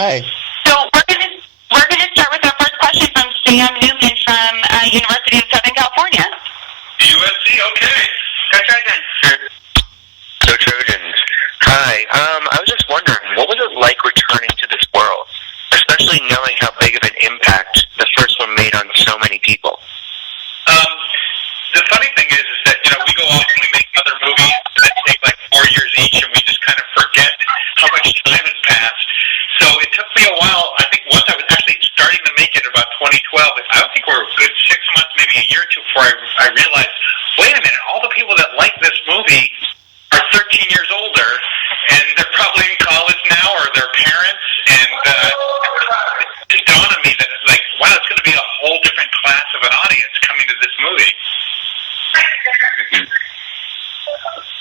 Hi. So we're gonna start with our first question from Sam Newman from University of Southern California. USC, okay. Go Trojans. So Trojans. Hi. I was just wondering, what was it like returning to this world, especially knowing how big of an impact the first one made on so many people? The funny thing is that, we go off and we make other movies that take like 4 years each, and we just kind of forget how much time has passed. So it took me a while. I think once I was actually starting to make it about 2012, I don't think we were a good 6 months, maybe a year or two before I realized, wait a minute, all the people that like this movie are 13 years older, and they're probably in college now, or their parents, and it dawned on me that, like, wow, it's going to be a whole different class of an audience coming to this movie.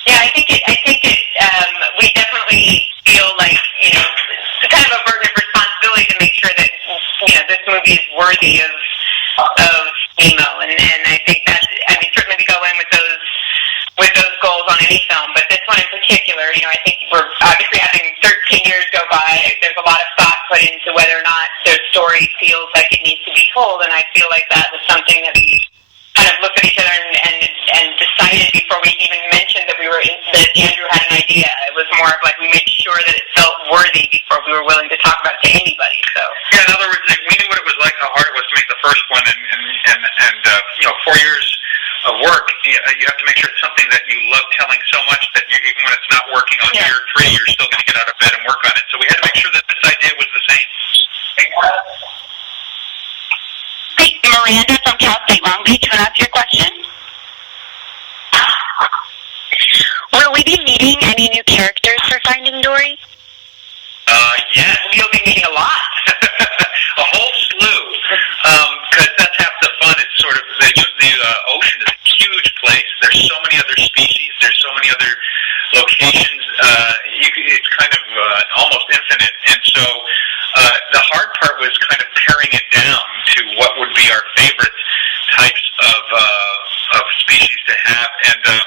Yeah, I think we definitely feel like, it's kind of a burden of responsibility to make sure that, this movie is worthy of emo, and I think that, certainly we go in with those goals on any film, but this one in particular, I think we're obviously having 13 years go by. There's a lot of thought put into whether or not the story feels like it needs to be told, and I feel like that was something that we kind of looked at each other and decided before we even mentioned that that Andrew had an idea. It was more of like we made sure that it felt worthy before we were willing to talk about it to anybody. So yeah, in other words, we knew what it was like, how hard it was to make the first one, and 4 years of work. You have to make sure it's something that you love telling so much that even when it's not working on year 3, you're still going to get out of bed and work on it. So we had to make sure that this idea was the same. Hey, Miranda from Cal State Long Beach, you want to ask your question? Will we be meeting any new characters for Finding Dory? Yes. You'll be meeting a lot. A whole slew. Because that's half the fun. It's sort of, the ocean is a huge place. There's so many other species. There's so many other locations. It's kind of almost infinite. And so the hard part was kind of paring it down to what would be our favorite types of species to have. And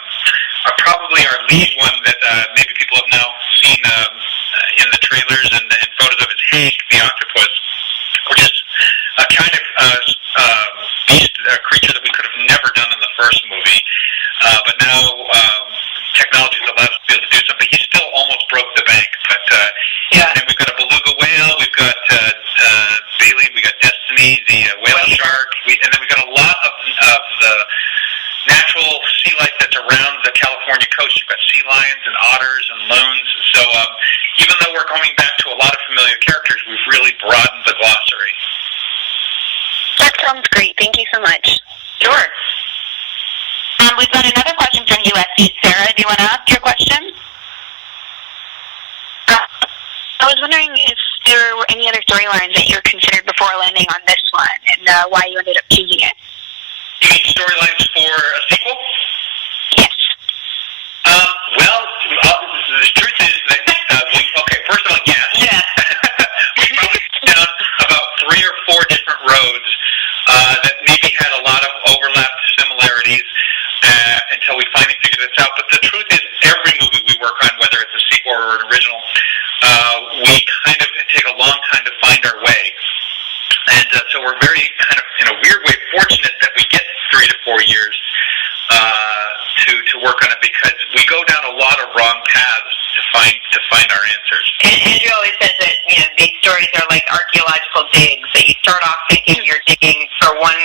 probably our lead one that maybe people have now seen in the trailers and photos of is Hank, the octopus, which is a kind of beast, a creature that we could have never done in the first movie. But now technology has allowed us to be able to do something. He still almost broke the bank. But and then we've got a beluga whale, we've got Bailey, we got Destiny, the whale shark, and then we've got a lot of the natural sea life that's around the California coast. You've got sea lions and otters and loons. So even though we're going back to a lot of familiar characters, we've really broadened the glossary. That sounds great. Thank you so much. Sure. We've got another question from USC. Sarah, do you want to ask your question? I was wondering if there were any other storylines that you considered before landing on this one, and why you ended up choosing it. You mean storylines for a sequel? Yes. Well, the truth is that, first of all, yes. Yeah. We probably went down about 3 or 4 different roads that maybe had a lot of overlap, similarities, until we finally figured this out. But the truth is, every movie we work on, whether it's a sequel or an original, we kind of take a long time to find our way. And so we're very kind of, in a weird way, fortunate that we get 3 to 4 years to work on it, because we go down a lot of wrong paths to find our answers. And Andrew always says that these stories are like archaeological digs. That you start off thinking you're digging for one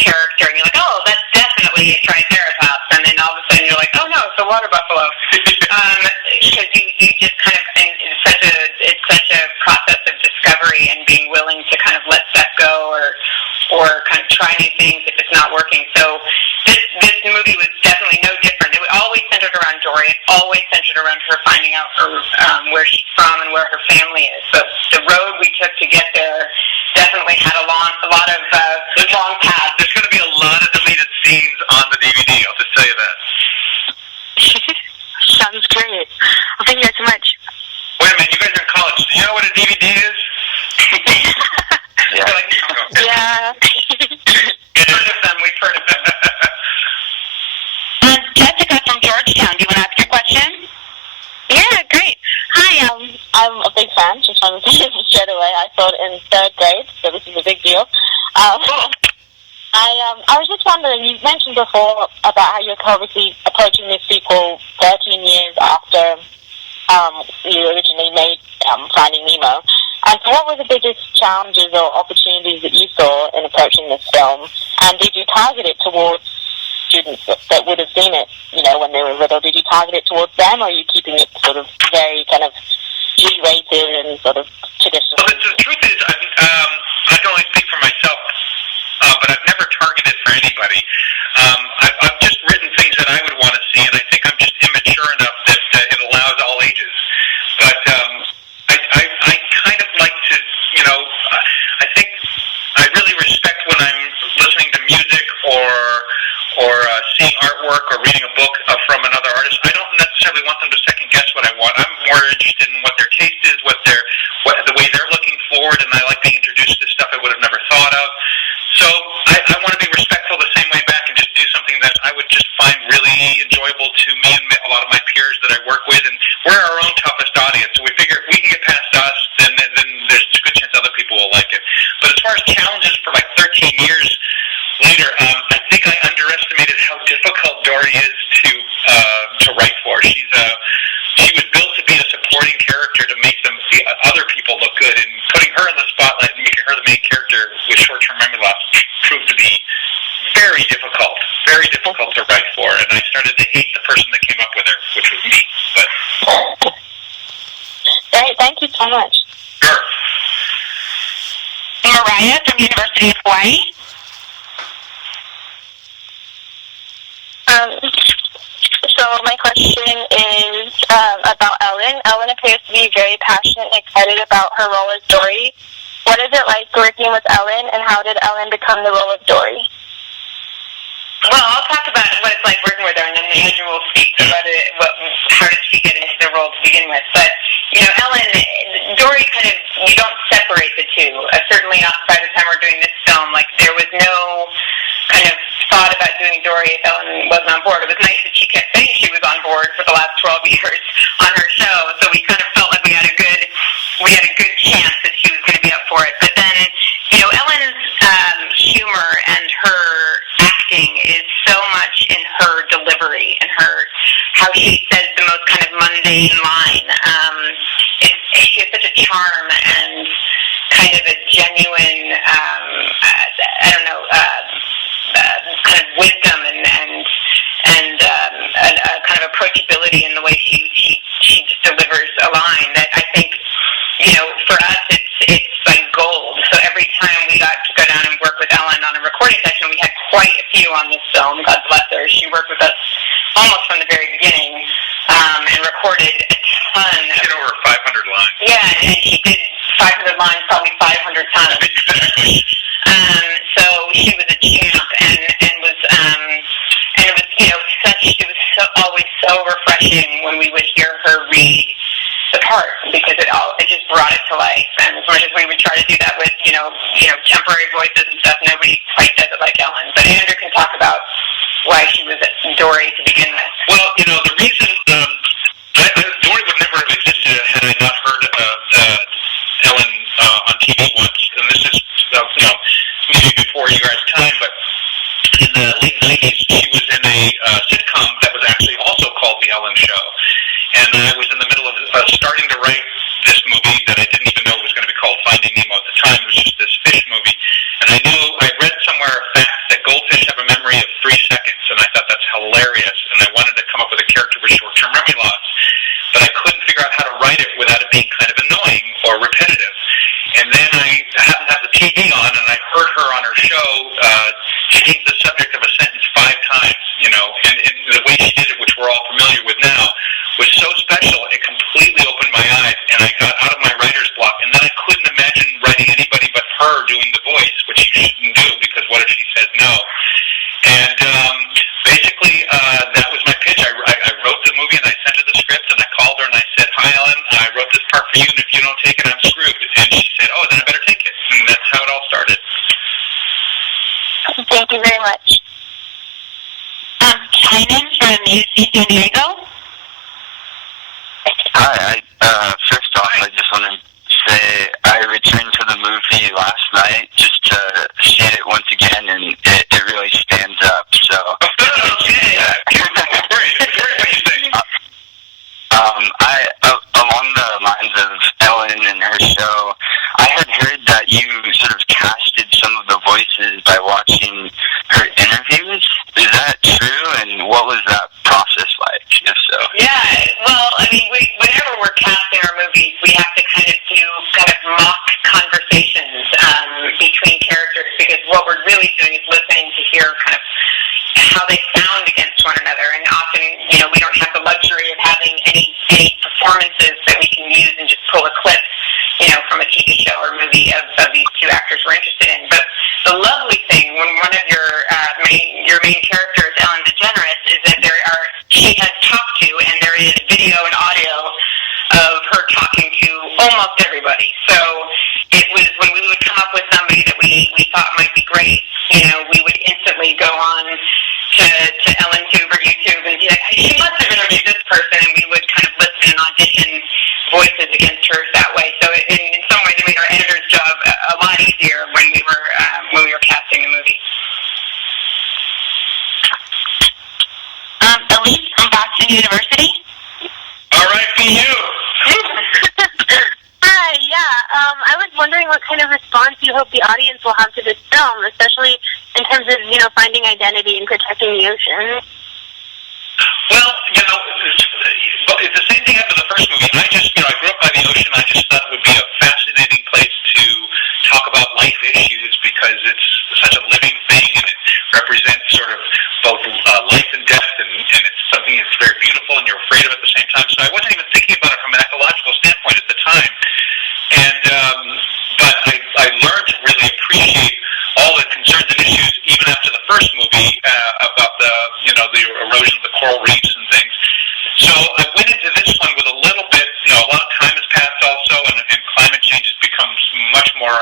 character, and you're like, oh, that's definitely a triceratops, and then all of a sudden you're like, oh no, it's a water buffalo. Because you just kind of, and it's such a process of discovery and being willing to kind of let stuff go or kind of try new things if it's not working. So this movie was definitely no different. It was always centered around Dory. It always centered around her finding out where she's from and where her family is. But the road we took to get there definitely had a lot of long paths. There's going to be a lot of deleted scenes on the DVD. I'll just tell you that. Sounds great. Well, thank you guys so much. Wait a minute, you guys are in college. Do you know what a DVD is? Yeah. Yeah. We've heard of them. We've heard of them. Jessica from Georgetown, do you want to ask your question? Yeah, great. Hi, I'm a big fan. Just wanted to share the episode in 3rd grade, so this is a big deal. I was just wondering, you mentioned before about how you're obviously approaching this sequel 13 years after you originally made Finding Nemo. And so what were the biggest challenges or opportunities that you saw in approaching this film? And did you target it towards students that would have seen it, when they were little? Did you target it towards them, or are you keeping it sort of very kind of G-rated and sort of traditional? Well, the truth is, I can only speak for myself, but I've never targeted for anybody. I've just written things that I would want to see, and I think I'm just immature enough that it allows all ages. But I kind of like to, I think I really respect when I'm listening to music or seeing artwork or reading a book from another artist. I don't necessarily want them to second guess what I want. I'm more interested in what their taste is, the way they're looking forward, and I like being introduced to stuff I would have never thought of. So I want to be respectful the same way back and just do something that I would just find really enjoyable to me and a lot of my peers that I work with. And we're our own toughest audience, so we figure if we can get past us, then there's a good chance other people will like it. But as far as challenges for like 13 years later, I think I underestimated how difficult Dory is to write for. She was built to be a supporting character to make the other people look good, and putting her in the spotlight and making her the main character with short-term memory loss proved to be very difficult to write for, and I started to hate the person that came up with her, which was me. But Great, thank you so much. Sure. Mariah from University of Hawaii. So my question is about Ellen. Ellen appears to be very passionate and excited about her role as Dory. What is it like working with Ellen, and how did Ellen become the role of Dory? Well, I'll talk about what it's like working with her, and then Andrew will speak about it. How did she get into the role to begin with? But Ellen, Dory you don't separate the two. Certainly not by the time we're doing this film. Like, there was no kind of thought about doing Dory if Ellen wasn't on board. It was nice that she kept saying she was on board for the last 12 years on her show, so we kind of felt like we had a good chance that she was going to be up for it. But then, Ellen's humor and her acting is so much in her delivery and how she says the most kind of mundane line. She has such a charm and kind of a genuine, kind of wisdom and kind of approachability in the way she just delivers a line that I think, for us it's like gold. So every time we got to go down and work with Ellen on a recording session, we had quite a few on this film, God bless her. She worked with us almost from the very beginning and recorded a ton. She did over 500 lines. Yeah, and she did 500 lines probably 500 times. So she was a champ, and it was always so refreshing when we would hear her read the part, because it just brought it to life. And as much as we would try to do that with temporary voices and stuff, nobody quite does it like Ellen. But Andrew can talk about why she was Dory to begin with. Well, the reason Dory would never have existed had I not heard Ellen on TV once. And this is maybe before you guys' time, but in the late 90s, she was in a sitcom that was actually also called The Ellen Show. And I was in the middle of starting to write this movie that I didn't even know was going to be called Finding Nemo at the time. It was just this fish movie. And I read somewhere a fact that goldfish have a memory of 3 seconds, and I thought that's hilarious. And I wanted to come up with a character with short-term memory loss, but I couldn't figure out how to write it without it being kind of annoying or repetitive. And then I happened to have the TV on, and I heard her on her show change the subject of a sentence 5 times, and the way she did it, which we're all familiar with now, was so special. It completely opened my eyes, and I got out of my writer's block. And then I couldn't imagine writing anybody but her doing the voice, which you shouldn't do, because what if she says no? And basically, that was my pitch. I wrote the movie, and I sent her the script, and I called her, and I said, "Hi, Ellen, I wrote this part for you, and if you don't take it, I'm screwed." And she said, "Oh, then I better take it." And that's how it all started. Thank you very much. Kaitlin from UC San Diego. Hi. First off, I just want to say I returned to the movie last night just to see it once again, and it really stands up. So. Along the lines of Ellen and her show, I had heard that you sort of casted some of the voices by watching her interviews. Is that true? And what was that process like, if so? Yeah, well, I mean, whenever we're casting our movies, we have to kind of mock conversations between characters, because what we're really doing is listening to hear kind of how they sound against one another. And often, we don't have the luxury of having any performances that we can use and just pull a clip, from a TV show or movie of these two actors we're interested in. But the lovely thing when one of your main characters, Ellen DeGeneres, is that she has talked to, and there is video and audio of her talking to almost everybody. So it was, when we would come up with somebody that we thought might be great, we would instantly go on to EllenTube or YouTube and be like, she must have interviewed this person, and we would kind of listen and audition voices against hers that way. So in some ways, it made our editor's job a lot easier when we were casting the movie. Elise from Boston University. All right, for you. Hi, yeah. I was wondering what kind of response you hope the audience will have to this film, especially in terms of, finding identity and protecting the ocean. Well, it's the same thing happened to the first movie. I grew up by the ocean. I just thought it would be a fascinating place to talk about life issues, because it's such a living thing, and it represents sort of both life and death, and it's something that's very beautiful, and you're afraid of it at the same time. So I wasn't even thinking about it from an ecological standpoint at the time. And but I learned to really appreciate all the concerns and issues even after the first movie about the erosion of the coral reefs and things. So I went into this one with a little bit, a lot of time has passed also, and climate change has become much more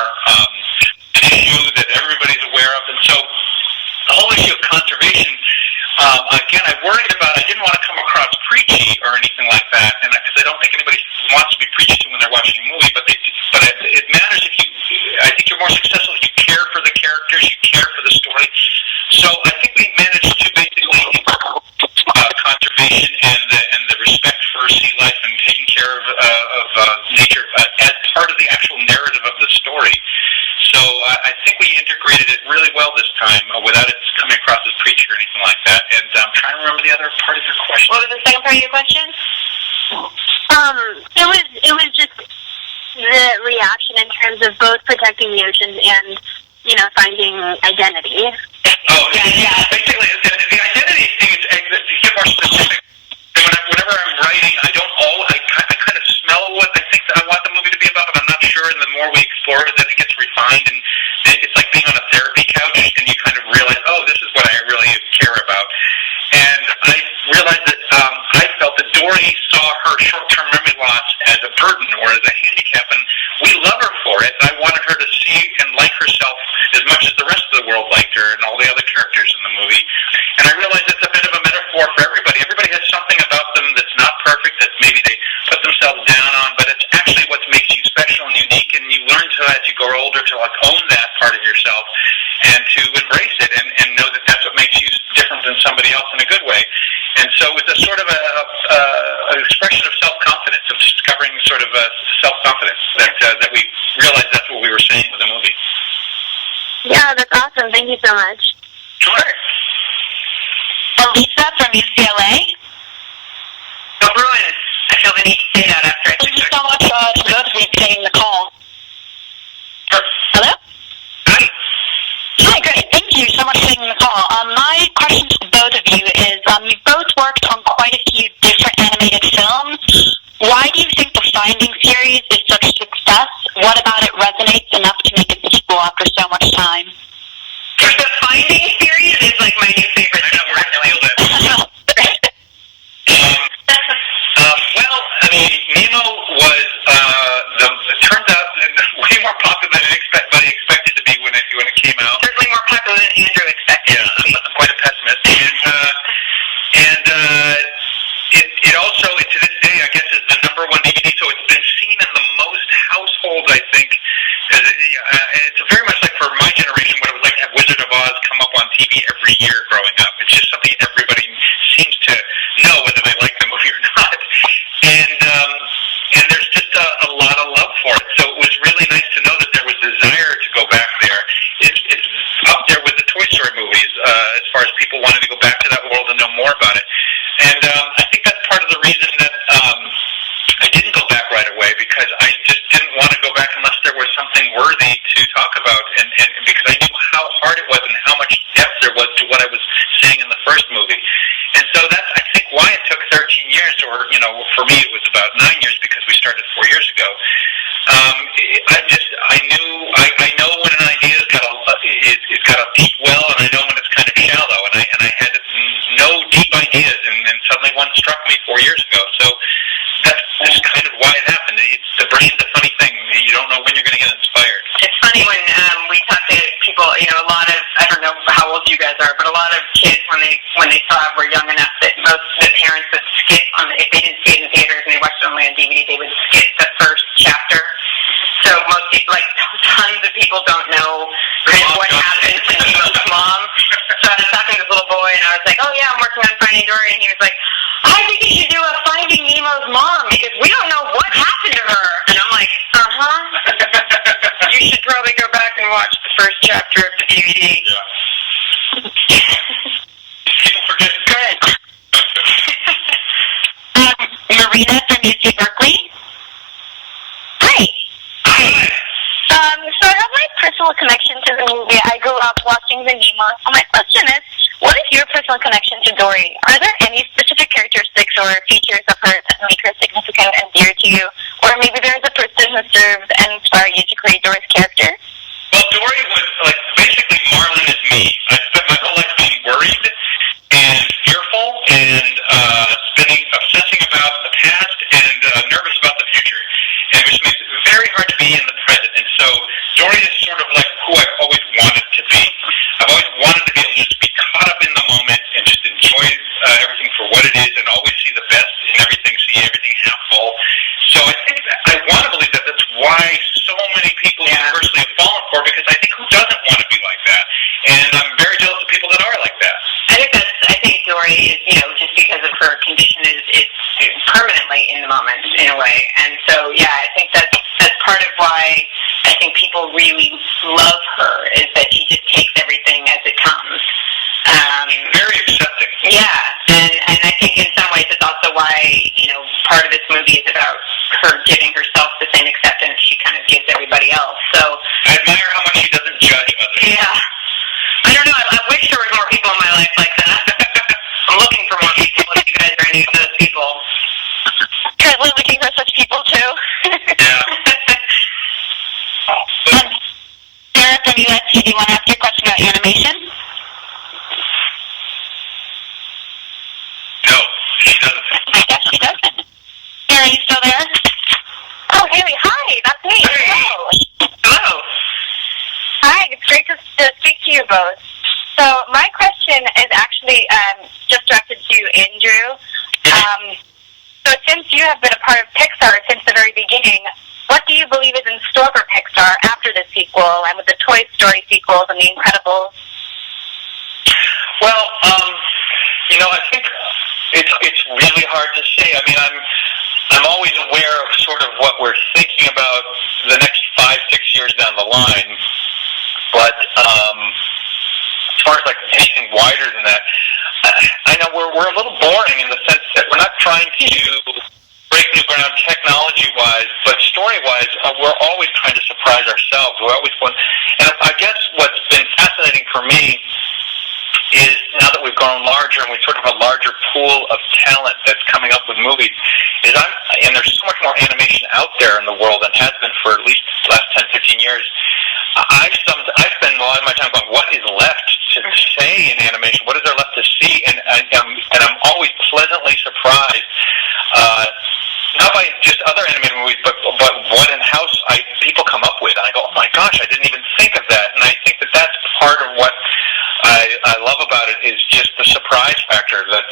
an issue that everybody's aware of. And so the whole issue of conservation, again, I worried about, I didn't want to come across preachy or anything like that, and because I don't think anybody wants to be preached to when they're watching a movie, but it matters if I think you're more successful if you care for the characters, you care for the story. So I think we managed to basically conservation and the respect for sea life and taking care of nature as part of the actual narrative of the story. So I think we integrated it really well this time without it coming across as preachy or anything like that. And I'm trying to remember the other part of your question. What was the second part of your question? It was just the reaction in terms of both protecting the oceans and, finding identity. Oh, yeah. Basically, the identity thing is, to get more specific, whenever I'm writing, I kind of smell what I think that I want the movie to be about, but I'm not sure, and the more we explore it, then it gets refined, and it's like being on a therapy couch, and you kind of realize, this is what I really care about. And I realized that I felt that Dory saw her short-term memory loss as a burden or as a handicap, and we love her for it. I wanted her to see and like herself as much as the rest of the world liked her and all the other characters in the movie. And I realized it's a bit of a metaphor for everybody. Everybody has something about them that's not perfect, that maybe they put themselves down on, but it's actually what makes you special and unique, and you learn to, as you grow older, to own that part of yourself and to embrace it and know that that's what makes you different than somebody else in a good way. And so it's a sort of an expression of self-confidence, of discovering sort of self-confidence that we realized that's what we were saying with the movie. Yeah, that's awesome. Thank you so much. Sure. Elisa from UCLA. Go Bruins. I feel the need to say that after I Thank you so much to both of you for taking the call. Hello? Hi. Hi, great. Thank you so much for taking the call. My question to both of you is, you've both worked on quite a few different animated films. Why do you think the Finding series is such a success? What about it resonates enough to make a sequel after so much time? The Finding series is like my new favorite thing. Well, I mean, Nemo was it turns out way more popular than anybody expected to be when it came out. Certainly more popular than Andrew expected. Yeah, I'm quite a pessimist. And it also, to this day, I guess, is the #1 DVD. So it's been seen in the most households, I think. Because hear growing up. It's just something everybody seems to know whether they like the movie or not. And there's just a lot of love for it. So it was really nice to know that there was desire to go back there. It's up there with the Toy Story movies as far as people wanting to go back to that world and know more about it. And I think that's part of the reason that I didn't go back right away, because I just didn't want to go back unless there was something worthy to talk about, and because I knew how hard it was and how much depth there was to what I was saying in the first movie. And so that's, I think, why it took 13 years, or, for me it was about 9 years because we started 4 years ago. I know when an idea's got it's got a deep well, and I know when it's kind of shallow, and I had no deep ideas, and suddenly one struck me 4 years ago. So that's kind of why it happened. The brain's a funny thing. You don't know when you're going to get inspired. It's funny when we talk to people, a lot of, I don't know how old you guys are, but a lot of kids when they saw it were young enough that most of the parents would skip if they didn't see it in theaters and they watched it only on DVD, they would skip the first chapter. So most people, like tons of people, don't know what happened to Nemo's mom. So I was talking to this little boy and I was like, oh yeah, I'm working on Finding Dory, and he was like, I think you should do a Finding Nemo's mom because we don't know what happened to her. And I'm like, you should probably go back and watch the first chapter of the DVD. Yeah. People forget. Good. Marina from UC Berkeley. Hi. So I have my personal connection to the movie. I grew up watching the Nemo. So my question is, what is your personal connection to Dory? Are there any specific characteristics or features of her that make her significant and dear to you? Or maybe there's a person who served and inspired you to create Dory's character? Well, Dory was basically Marlin is me. I spent my whole life being worried and fearful and obsessing about the past and nervous about the future. And which makes it very hard to be in the present. And so Dory is sort of like who I've always wanted to be. I've always wanted to be able to just be caught up in the moment and just enjoy everything for what it is and always see the best in everything, see everything half full. So I think I want to believe that that's why so many people universally have fallen for it, because I think who doesn't want to be like that? And I'm very jealous of people that are like that. I think Dory is, just because of her condition is permanently in the moment in a way. And so, yeah, I think that's part of why I think people really love her, is that she just takes everything as it comes. Very accepting. Yeah, and I think in some ways it's also why, part of this movie is about her giving herself the same acceptance she kind of gives everybody else. So I admire how much she doesn't judge others. Yeah. I don't know, I wish there was more people in my life like that. I'm looking for more people if you guys are any of those people. Currently looking for such people too. Yeah. Sarah from USC, do you want to ask your question about animation? No, she doesn't. I guess she doesn't. Sarah, are you still there? Oh, Haley, hi, that's me. Hey. Hello. Hello. Hi, it's great to speak to you both. So my question is actually just directed to Andrew. So since you have been a part of Pixar since the very beginning, what do you believe is in store for Pixar after the sequel and with the Toy Story sequels and The Incredibles? Well, I think it's really hard to say. I mean, I'm always aware of sort of what we're thinking about the next 5-6 years down the line, but as far as like anything wider than that, I know we're a little boring in the sense that we're not trying to break new ground technology-wise, but story-wise, we're always trying to surprise ourselves. We're always one, and I guess what's been fascinating for me is now that we've grown larger and we sort of have a larger pool of talent that's coming up with movies, and there's so much more animation out there in the world and has been for at least the last 10-15 years. I spend a lot of my time going, what is left to say in animation? What is there left to see? And I'm always pleasantly surprised, not by just other animated movies, but what in-house people come up with. And I go, oh my gosh, I didn't even think of that. And I think that that's part of what I love about it, is just the surprise factor that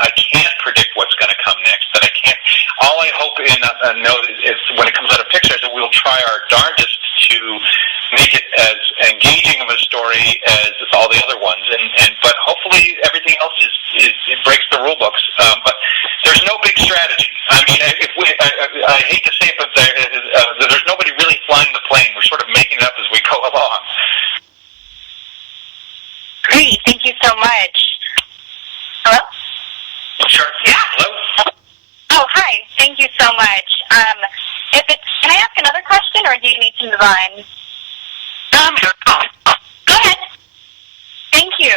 I can't predict what's going to come next. That I can't. All I hope and know is when it comes out of Pixar is that we'll try our darndest to make it as engaging of a story as all the other ones, but hopefully everything else is it breaks the rule books. But there's no big strategy. I mean, I hate to say it, but there's nobody really flying the plane. We're sort of making it up as we go along. Great, thank you so much. Hello? Sure. Yeah. Hello? Oh, hi. Thank you so much. Can I ask another question, or do you need to move on? Go ahead. Thank you.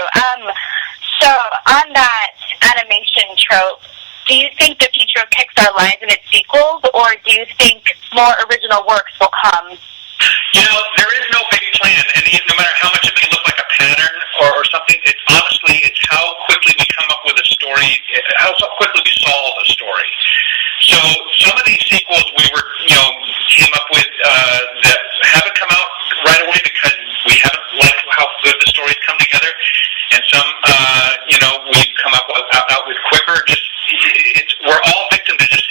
So on that animation trope, do you think the future of Pixar lies in its sequels, or do you think more original works will come? You know, there is no big plan, and no matter how much it may look like a pattern or something, it's how quickly we come up with a story, how quickly we solve a story. So some of these sequels came up with that haven't come out right away because we haven't liked how good the stories come together, and some, we've come up out with quicker. We're all victim to just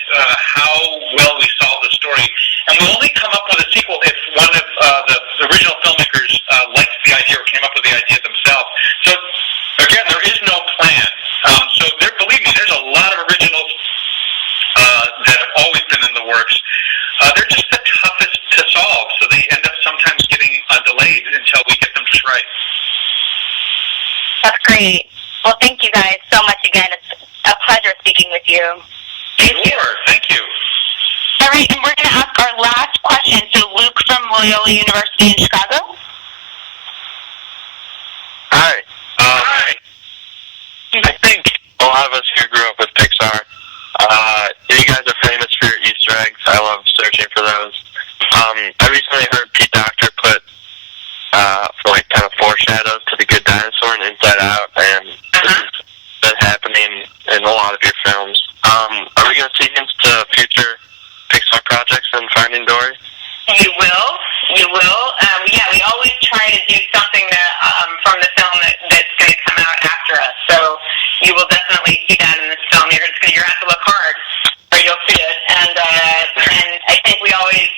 how well we solve the story, and we only come up with a sequel if one of the original filmmakers liked the idea or came up with the idea themselves. So again, there is no plan. Believe me, there's a lot of originals that have always been in the works. They're just the toughest to solve, so they end up sometimes getting delayed until we get them just right. That's great. Well, thank you guys so much again. It's a pleasure speaking with you. Thank you. All right, and we're going to ask our last question to Luke from Loyola University in Chicago. Hi. I think a lot of us here grew up with Pixar. You guys are famous for your Easter eggs. I love searching for those. I recently heard Pete Docter put kind of foreshadows to The Good Dinosaur and Inside Out, and this has been happening in a lot of your films. Are we going to see hints to future Pixar projects in Finding Dory? You will. We always try to do something that from the film that's going to come out after us. So you will definitely see that in this film. You're going to have to look hard, or you'll see it. And I think we always,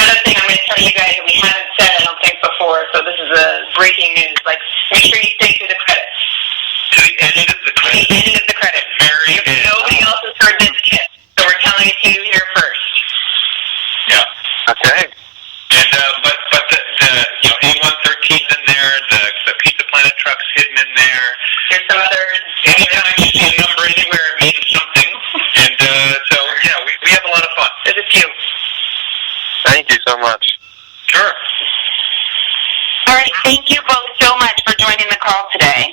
another thing I'm going to tell you guys that we haven't said, I don't think, before. So this is breaking news. Like, make sure you stay to the credits. To the end of the credits. To the end of the credits. Very end. Nobody else has heard this yet, so we're telling it to you here first. Yeah. Okay. And but the A113's in there. The Pizza Planet truck's hidden in there. There's some other. Anytime you see a number anywhere, it means something. And we have a lot of fun. There's a few. Thank you so much. Sure. All right, thank you both so much for joining the call today.